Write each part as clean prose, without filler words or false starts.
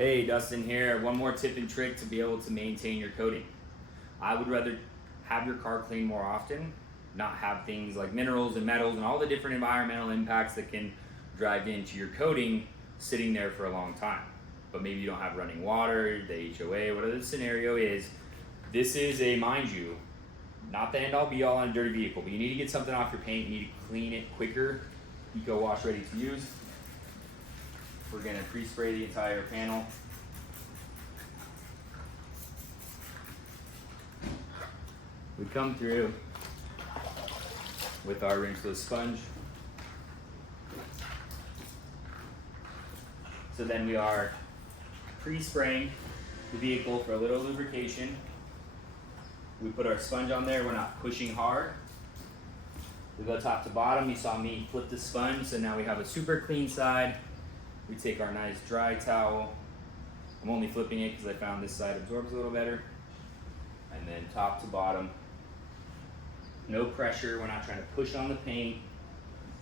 Hey, Dustin here. One more tip and trick to be able to maintain your coating. I would rather have your car clean more often, not have things like minerals and metals and all the different environmental impacts that can drive into your coating sitting there for a long time. But maybe you don't have running water, the HOA, whatever the scenario is. This is a, mind you, not the end all be all on a dirty vehicle, but you need to get something off your paint, you need to clean it quicker. Eco Wash ready to use. We're gonna pre-spray the entire panel. We come through with our rinseless sponge. So then we are pre-spraying the vehicle for a little lubrication. We put our sponge on there, we're not pushing hard. We go top to bottom. You saw me flip the sponge, so now we have a super clean side. We take our nice dry towel. I'm only flipping it because I found this side absorbs a little better. And then top to bottom. No pressure, we're not trying to push on the paint.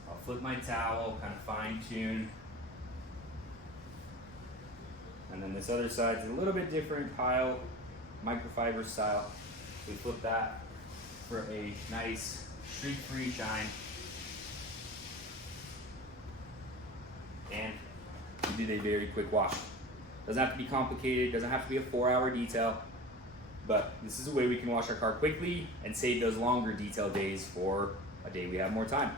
I'll flip my towel, kind of fine tune. And then this other side's a little bit different, pile, microfiber style. We flip that for a nice streak-free shine. And we did a very quick wash. Doesn't have to be complicated, doesn't have to be a 4-hour detail, but this is a way we can wash our car quickly and save those longer detail days for a day we have more time.